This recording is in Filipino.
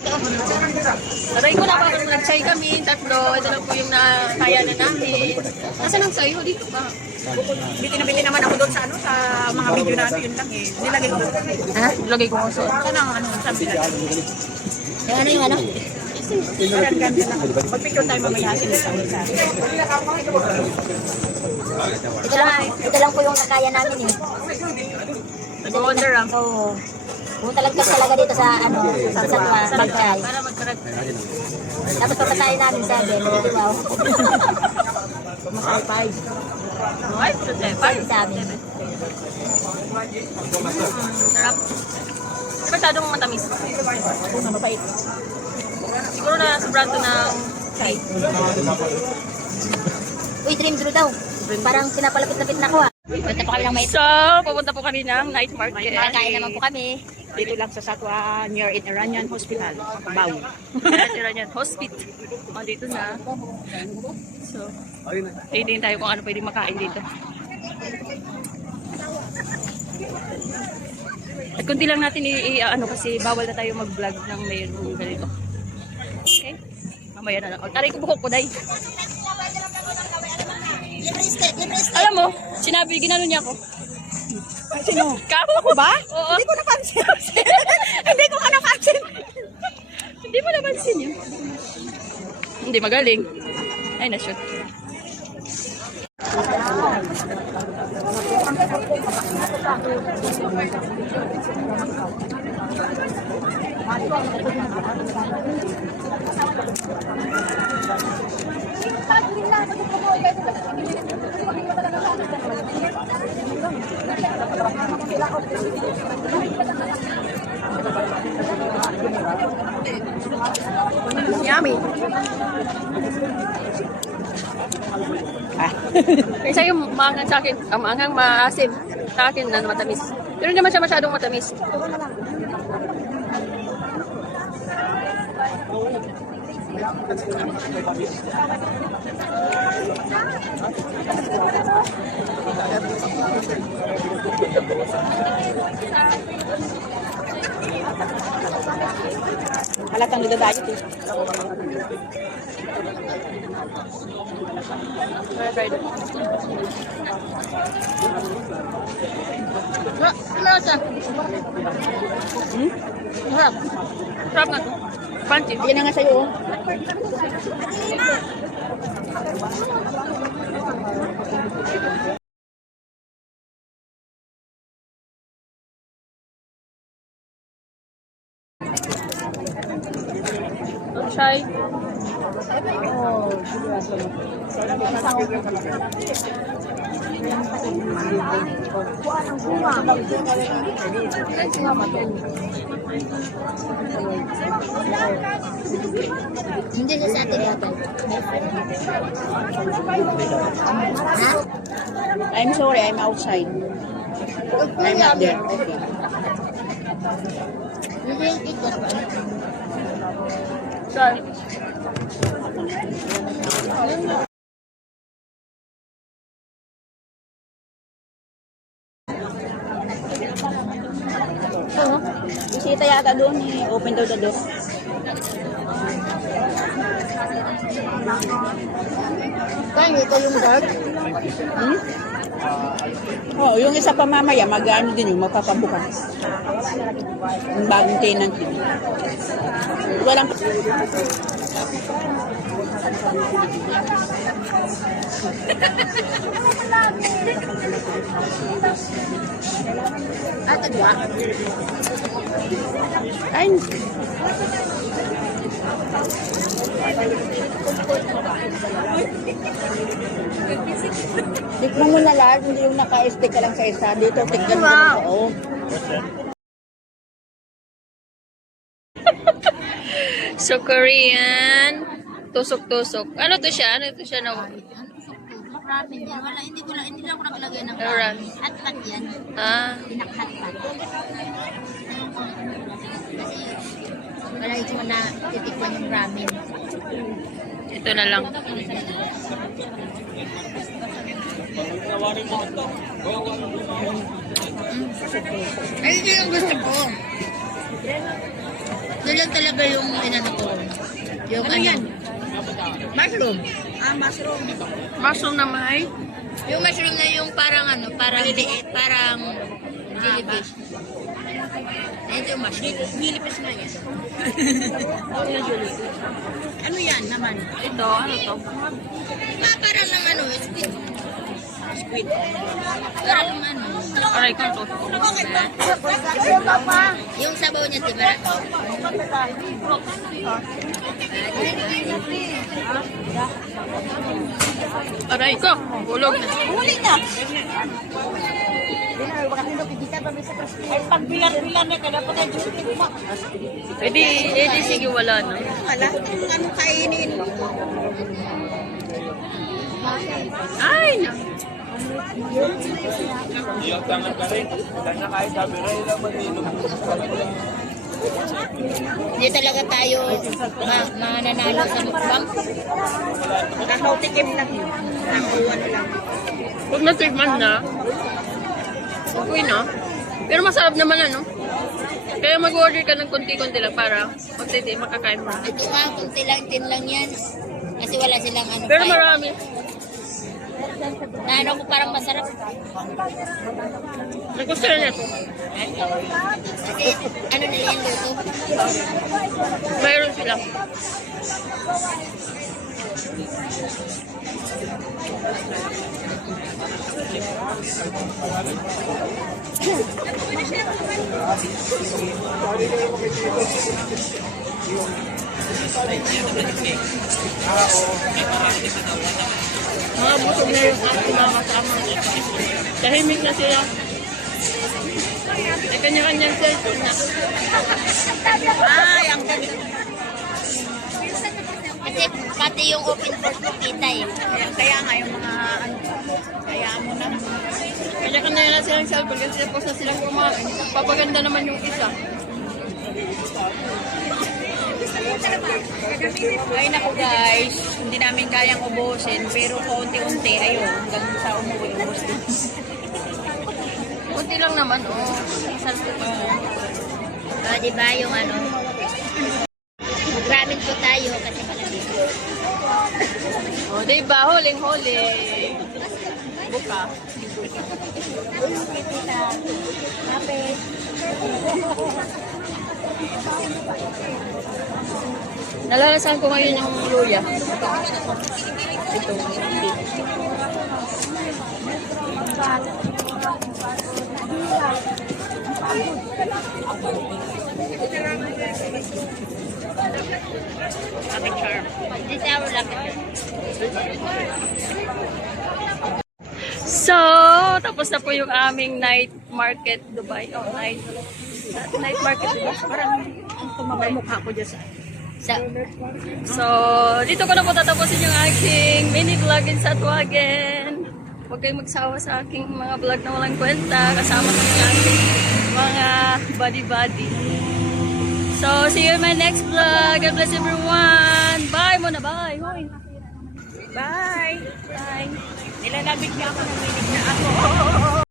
Aray ko na parang nag-chai kami, tatlo. Ito lang po yung nakaya na namin. Nasaan ang sayo? Dito ba? Binili naman ako doon sa sa mga video na yun lang eh. Nilagay ko. Ha? Lagay ko nga Saan ang saan nilagay? Yung ano yung ano? Ayan, ganda lang. Mag-picture tayo mamaya sa isa. Ito lang po yung nakaya namin eh. Nag-wonder lang. Oo. Kung talagpas talaga dito sa ano, sa Bagcay. Para mag-correct. Tapos papatayin namin 7. Wow. Masay 5. Ay, Para sa amin. Sarap. Di masyadong matamis. Kung na mapait. Siguro na sobrang to ng 3. Uy, dream through daw. Parang pinapalapit-lapit na ako ah. Punta po kami ng may... So, pupunta po kami ng night market. Kakain naman po kami. Dito lang sa Satwa near Iranian Hospital. Baw. Natira niyan. Hospit. O, dito na. So, tingin tayo kung ano pwede makain dito. At kunti lang natin ano kasi bawal na tayo mag-vlog ng mayroong ganito. Okay? Mamaya na lang. O, taray ko buhok ko, day. Alam mo, sinabi, ginano niya ako. Sino? Kapo Ako ba? Oo. Hindi ko napansin. Hindi ko napansin. Hindi mo napansin yun. Hindi magaling. Ay, na-shoot. Yummy. Kaya sa'yo, maangang sa akin. Maangang maasim. Sa akin na matamis. Pero hindi naman siya masyadong matamis. Halatang nagdadayot eh. Lasa. Sarap. Sarap nga to. Crunchy. Yan na nga sa'yo. Oh. Chai. Hindi siya sa atin yata. Ha? I'm sorry, I'm outside. I'm not there. Okay. Hindi yung ikot. Chai. Bisita yata doon eh. Open daw the door. Kaya ito yung dog. Oh, yung isa pa mamaya, mag-ano din yung mapapabukas. Yung bagong tenant din. Walang... At agwa. Ay, tikman mo na lahat, hindi yung naka-stick ka lang sa isa. Dito, tikman mo na sa loob. So, Korean. Tusok-tusok. Ano to siya? Ano to siya? No? Ramen yan. Wala, hindi lang ako naglagay ng Ramen. ramen. At yan. Ah. Pinakhat-hat. Kasi wala ito mo na titikman yung ramen. Ito na lang. Ay, ito yung gusto ko. Ito lang talaga yung inano ko. Yung ano yan? Mushroom. Mushroom. Mushroom na may. Yung mushroom na yung parang ano, parang liit, parang jellyfish. Ito yung mushroom. Nilipis na yan. Ano yan naman? Ito, ano to? Parang ng ano, squid. Squid. Parang ano. Aray ko to. Yung sabaw niya, diba? Aray ko. Bulog na. Huli na. Ay, pag-bilan-bilan na kada pa tayo mo. Edi sige, wala na. Wala. Ano kainin? Ay, na. Hindi talaga tayo mananalo sa mukbang. Nakatikim lang yun. Nakuha na lang. Huwag natikman na. Okay na. Pero masarap naman ano. Kaya mag-order ka ng konti-konti lang para makakain mo. Ito nga, kunti lang, tin lang yan. Kasi wala silang ano. Pero kahit- marami. Na ano ko parang masarap. Nagustuhan niya to. Kasi ano nila yung luto. Mayroon sila. Mga busog na yung aking mga kasama. Tahimik na sila. May kanya-kanyang cellphone na. Ay, ang ganda. Kasi pati yung open force ko kita eh. Kaya nga yung mga ano, kaya mo na. Kanya-kanya na silang cellphone kasi tapos na silang kumain. Papaganda naman yung isa. Ay naku guys, hindi namin kayang ubusin, pero kaunti-unti, ayun, hanggang sa umuwi, ubus din. Kunti lang naman, oh. Sarap ito. Di ba yung ano? Magramin po tayo kasi malamig. Oh, diba? Huling-huli. Buka. Nalalasan ko ngayon yung luya. Ito. Aking charm. This hour lang. So, tapos na po yung aming night market Dubai. Oh, night market Dubai. Parang Tumabay mukha ko dyan sa... So, dito ko na po tatapusin yung aking mini vlog in Satwagen. Huwag kayong magsawa sa aking mga vlog na walang kwenta. Kasama ko yung aking mga buddy-buddy. So, see you in my next vlog. God bless everyone. Bye muna. Bye. Hoy. Bye! Bye. Nilalabig niya ako, namilig na ako.